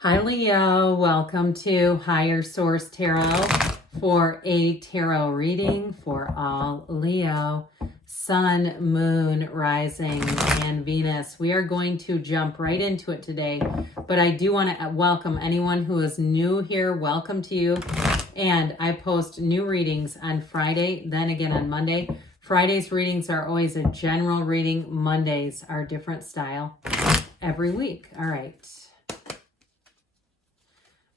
Hi Leo, welcome to Higher Source Tarot for a tarot reading for all Leo, Sun, Moon, Rising, and Venus. We are going to jump right into it today, but I do want to welcome anyone who is new here. Welcome to you. And I post new readings on Friday, then again on Monday. Friday's readings are always a general reading. Mondays are a different style every week. All right.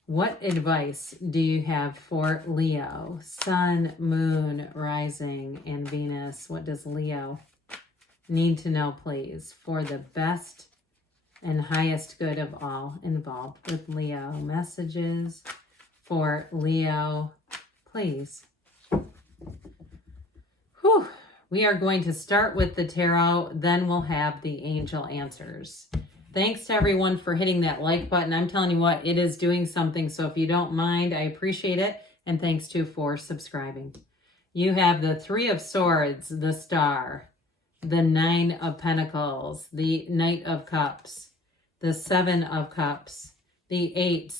What advice do you have for Leo? Sun, Moon, Rising, and Venus. What does Leo need to know, please, for the best and highest good of all involved with Leo? Messages for Leo, please. Whew. We are going to start with the tarot, then we'll have the angel answers. Thanks to everyone for hitting that like button. I'm telling you what, it is doing something. So if you don't mind, I appreciate it. And thanks too for subscribing. You have the Three of Swords, the Star, the Nine of Pentacles, the Knight of Cups, the Seven of Cups, the Eight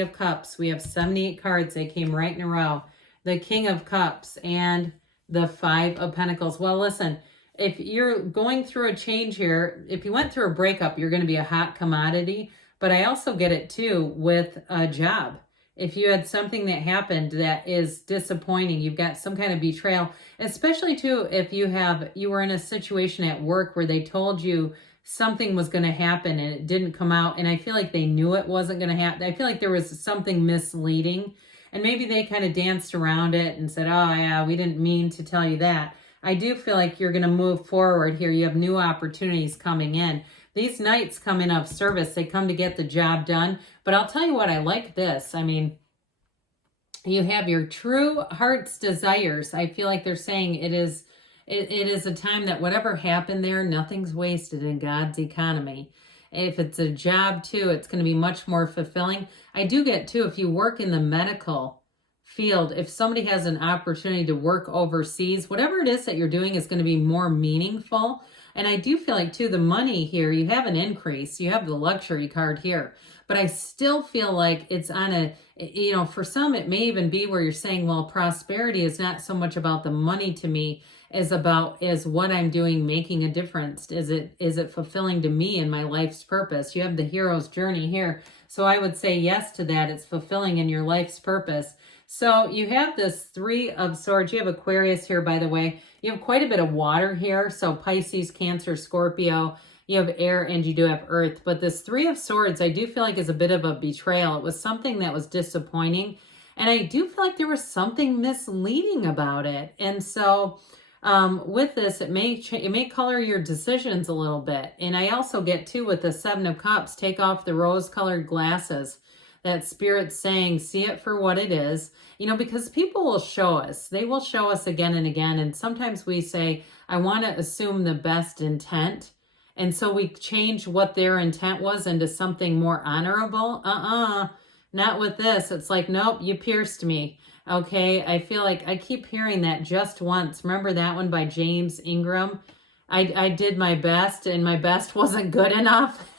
of Cups. We have 78 cards. They came right in a row. The King of Cups and the Five of Pentacles. Well, listen. If you're going through a change here, if you went through a breakup, you're going to be a hot commodity. But I also get it too with a job. If you had something that happened that is disappointing, you've got some kind of betrayal, especially too if you were in a situation at work where they told you something was going to happen and it didn't come out. And I feel like they knew it wasn't going to happen. I feel like there was something misleading and maybe they kind of danced around it and said, oh yeah, we didn't mean to tell you that. I do feel like you're going to move forward here. You have new opportunities coming in. These knights come in of service. They come to get the job done. But I'll tell you what, I like this. I mean, you have your true heart's desires. I feel like they're saying it is a time that whatever happened there, nothing's wasted in God's economy. If it's a job too, it's going to be much more fulfilling. I do get too, if you work in the medical field, if somebody has an opportunity to work overseas, whatever it is that you're doing is going to be more meaningful. And I do feel like too, the money here, you have an increase, you have the luxury card here, but I still feel like it's on a, for some, it may even be where you're saying, well, prosperity is not so much about the money to me as what I'm doing making a difference. Is it fulfilling to me and my life's purpose? You have the hero's journey here. So I would say yes to that. It's fulfilling in your life's purpose. So you have this Three of Swords. You have Aquarius here, by the way. You have quite a bit of water here. So Pisces, Cancer, Scorpio. You have air and you do have earth. But this Three of Swords, I do feel like is a bit of a betrayal. It was something that was disappointing. And I do feel like there was something misleading about it. And so with this, it may color your decisions a little bit. And I also get too with the Seven of Cups, take off the rose-colored glasses. That Spirit's saying, see it for what it is, because people will show us. They will show us again and again. And sometimes we say, I want to assume the best intent. And so we change what their intent was into something more honorable. Not with this. It's like, nope, you pierced me. Okay, I feel like I keep hearing that just once. Remember that one by James Ingram? I did my best and my best wasn't good enough.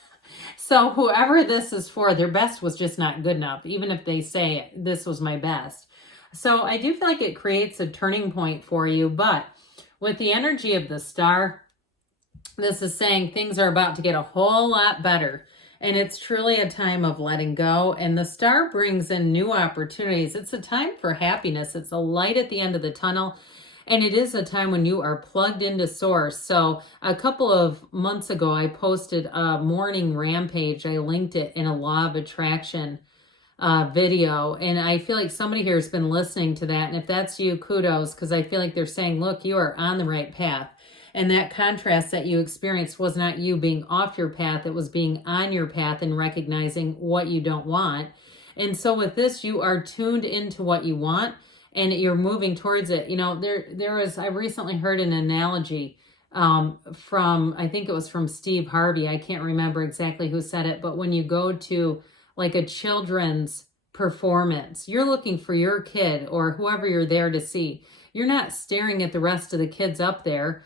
So whoever this is for, their best was just not good enough, even if they say this was my best. So I do feel like it creates a turning point for you. But with the energy of the Star, this is saying things are about to get a whole lot better. And it's truly a time of letting go. And the Star brings in new opportunities. It's a time for happiness. It's a light at the end of the tunnel. And it is a time when you are plugged into source. So a couple of months ago, I posted a morning rampage. I linked it in a law of attraction video. And I feel like somebody here has been listening to that. And if that's you, kudos, because I feel like they're saying, look, you are on the right path. And that contrast that you experienced was not you being off your path. It was being on your path and recognizing what you don't want. And so with this, you are tuned into what you want. And you're moving towards it. I recently heard an analogy I think it was from Steve Harvey. I can't remember exactly who said it, but when you go to like a children's performance, you're looking for your kid or whoever you're there to see. You're not staring at the rest of the kids up there.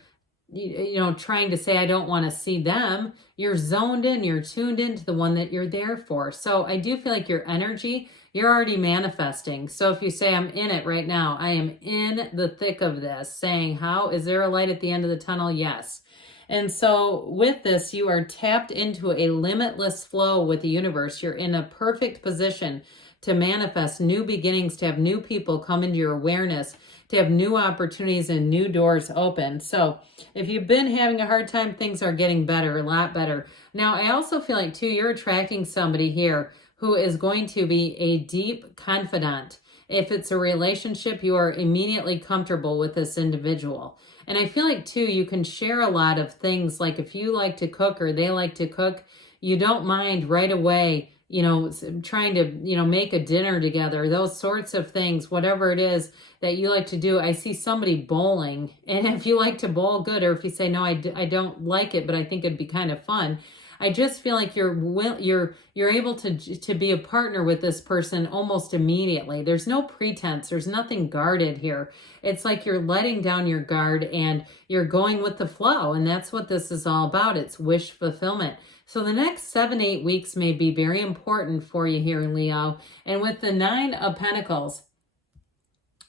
trying to say, I don't want to see them. You're zoned in, you're tuned into the one that you're there for. So I do feel like your energy, you're already manifesting. So if you say, I'm in it right now, I am in the thick of this, saying, how is there a light at the end of the tunnel? Yes. And so with this, you are tapped into a limitless flow with the universe. You're in a perfect position to manifest new beginnings, to have new people come into your awareness, to have new opportunities and new doors open. So if you've been having a hard time, things are getting better, a lot better. Now, I also feel like, too, you're attracting somebody here who is going to be a deep confidant. If it's a relationship, you are immediately comfortable with this individual. And I feel like, too, you can share a lot of things. Like if you like to cook or they like to cook, you don't mind right away, trying to, make a dinner together, those sorts of things, whatever it is that you like to do. I see somebody bowling. And if you like to bowl, good. Or if you say, no, I don't like it, but I think it'd be kind of fun. I just feel like you're able to be a partner with this person almost immediately. There's no pretense. There's nothing guarded here. It's like you're letting down your guard and you're going with the flow. And that's what this is all about. It's wish fulfillment. So the next 7-8 weeks may be very important for you here, Leo. And with the 9 of Pentacles,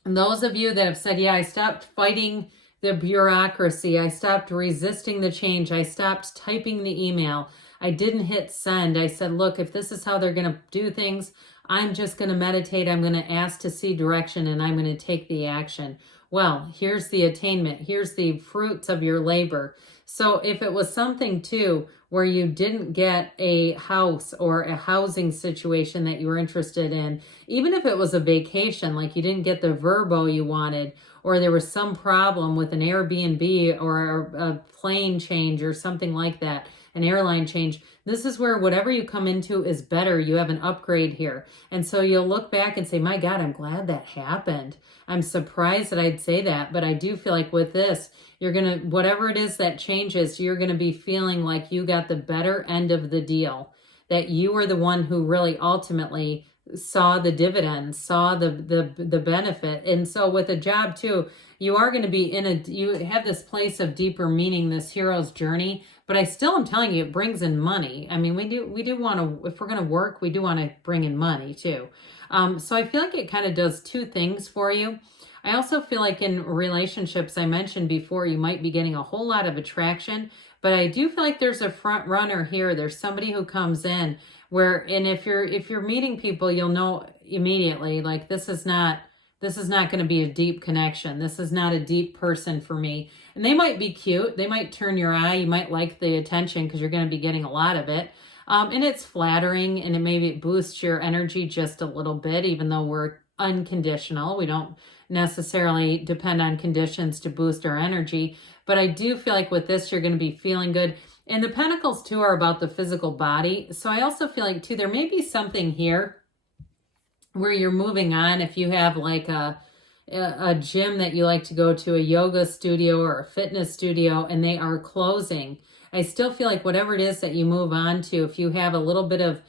and those of you that have said, yeah, I stopped fighting the bureaucracy, I stopped resisting the change, I stopped typing the email, I didn't hit send. I said, look, if this is how they're going to do things, I'm just going to meditate, I'm going to ask to see direction, and I'm going to take the action. Well, here's the attainment. Here's the fruits of your labor. So if it was something, too, where you didn't get a house or a housing situation that you were interested in, even if it was a vacation, like you didn't get the Verbo you wanted, or there was some problem with an Airbnb or a plane change or something like that, an airline change, this is where whatever you come into is better. You have an upgrade here. And so you'll look back and say, my God, I'm glad that happened. I'm surprised that I'd say that, but I do feel like with this, you're going to, whatever it is that changes, you're going to be feeling like you got the better end of the deal, that you were the one who really ultimately saw the dividends, saw the benefit. And so with a job too, you are going to be you have this place of deeper meaning, this hero's journey, but I still am telling you, it brings in money. I mean, we do want to, if we're going to work, we do want to bring in money too. So I feel like it kind of does 2 things for you. I also feel like in relationships, I mentioned before, you might be getting a whole lot of attraction, but I do feel like there's a front runner here. There's somebody who comes in and if you're meeting people, you'll know immediately, like, this is not going to be a deep connection. This is not a deep person for me. And they might be cute. They might turn your eye. You might like the attention because you're going to be getting a lot of it. And it's flattering, and it boosts your energy just a little bit, even though we're unconditional. We don't necessarily depend on conditions to boost our energy. But I do feel like with this, you're going to be feeling good. And the Pentacles too are about the physical body. So I also feel like too, there may be something here where you're moving on. If you have like a gym that you like to go to, a yoga studio or a fitness studio, and they are closing, I still feel like whatever it is that you move on to, if you have a little bit of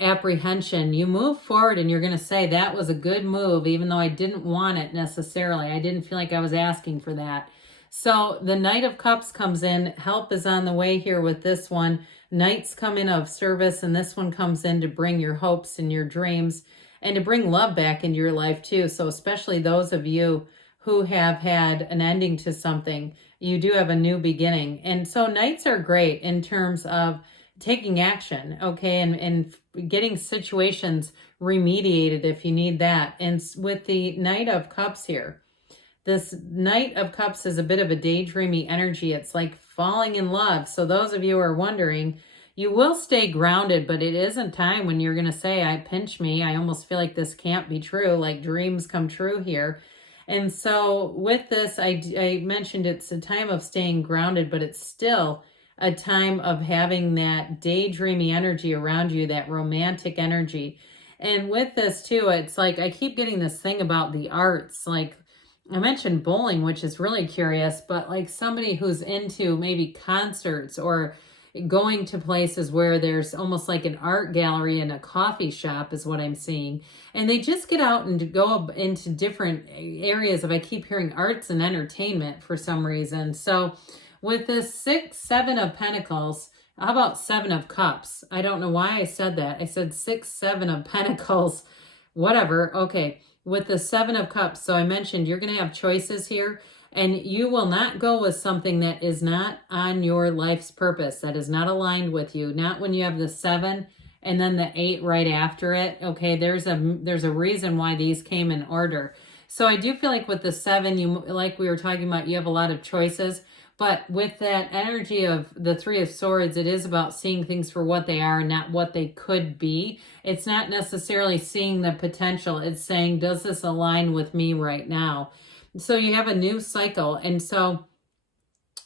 apprehension, you move forward and you're going to say, that was a good move, even though I didn't want it necessarily. I didn't feel like I was asking for that. So the Knight of Cups comes in. Help is on the way here with this one. Knights come in of service, and this one comes in to bring your hopes and your dreams and to bring love back into your life too. So especially those of you who have had an ending to something, you do have a new beginning. And so Knights are great in terms of taking action, okay, and getting situations remediated if you need that. And with the Knight of Cups here, this Knight of Cups is a bit of a daydreamy energy. It's like falling in love. So those of you who are wondering, you will stay grounded, but it isn't time when you're going to say, I pinch me. I almost feel like this can't be true, like dreams come true here. And so with this, I mentioned it's a time of staying grounded, but it's still a time of having that daydreamy energy around you, that romantic energy. And with this too, it's like I keep getting this thing about the arts. Like I mentioned bowling, which is really curious, but like somebody who's into maybe concerts or going to places where there's almost like an art gallery and a coffee shop is what I'm seeing. And they just get out and go into different areas of, I keep hearing arts and entertainment for some reason. So With this 6, 7 of Pentacles, how about 7 of Cups? I don't know why I said that. I said 6, 7 of Pentacles, whatever. Okay, with the 7 of Cups, so I mentioned you're going to have choices here, and you will not go with something that is not on your life's purpose, that is not aligned with you. Not when you have the 7 and then the 8 right after it. Okay, there's a reason why these came in order. So I do feel like with the 7, you, like we were talking about, you have a lot of choices. But with that energy of the 3 of Swords, it is about seeing things for what they are, not what they could be. It's not necessarily seeing the potential. It's saying, does this align with me right now? So you have a new cycle. And so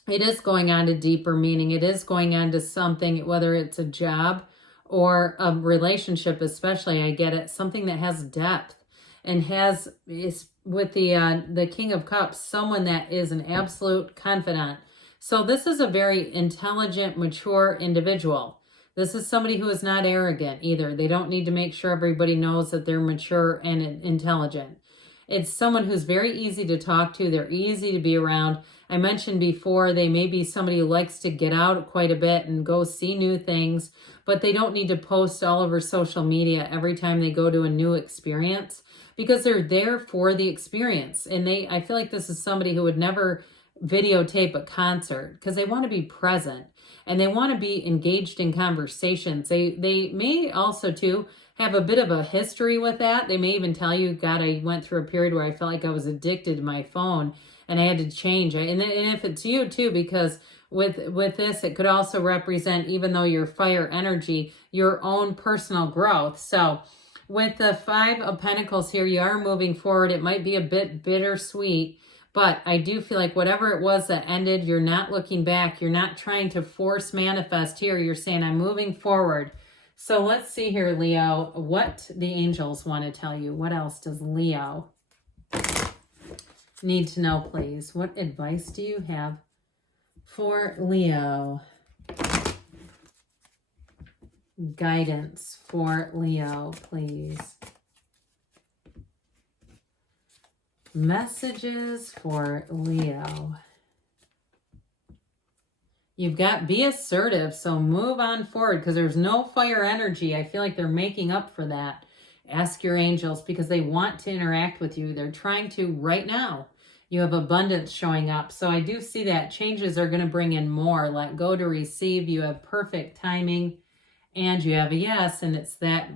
it is going on to deeper meaning. It is going on to something, whether it's a job or a relationship, especially, I get it, something that has depth and is with the King of Cups, someone that is an absolute confidant. So this is a very intelligent, mature individual. This is somebody who is not arrogant either. They don't need to make sure everybody knows that they're mature and intelligent. It's someone who's very easy to talk to. They're easy to be around. I mentioned before, they may be somebody who likes to get out quite a bit and go see new things, but they don't need to post all over social media every time they go to a new experience, because they're there for the experience. And I feel like this is somebody who would never videotape a concert because they want to be present and they want to be engaged in conversations. They may also too have a bit of a history with that. They may even tell you, God, I went through a period where I felt like I was addicted to my phone and I had to change it. And if it's you too, because with this, it could also represent, even though you're fire energy, your own personal growth. So with the 5 of Pentacles here, you are moving forward. It might be a bit bittersweet, but I do feel like whatever it was that ended, you're not looking back. You're not trying to force manifest here. You're saying, I'm moving forward. So let's see here, Leo, what the angels want to tell you. What else does Leo need to know, please? What advice do you have for Leo? Guidance for Leo, please. Messages for Leo. You've got, be assertive, so move on forward, because there's no fire energy. I feel like they're making up for that. Ask your angels, because they want to interact with you. They're trying to right now. You have abundance showing up. So I do see that changes are going to bring in more. Let go to receive. You have perfect timing. And you have a yes, and it's that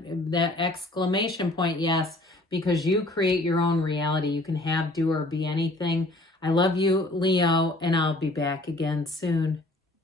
exclamation point yes, because you create your own reality. You can have, do, or be anything. I love you, Leo, and I'll be back again soon.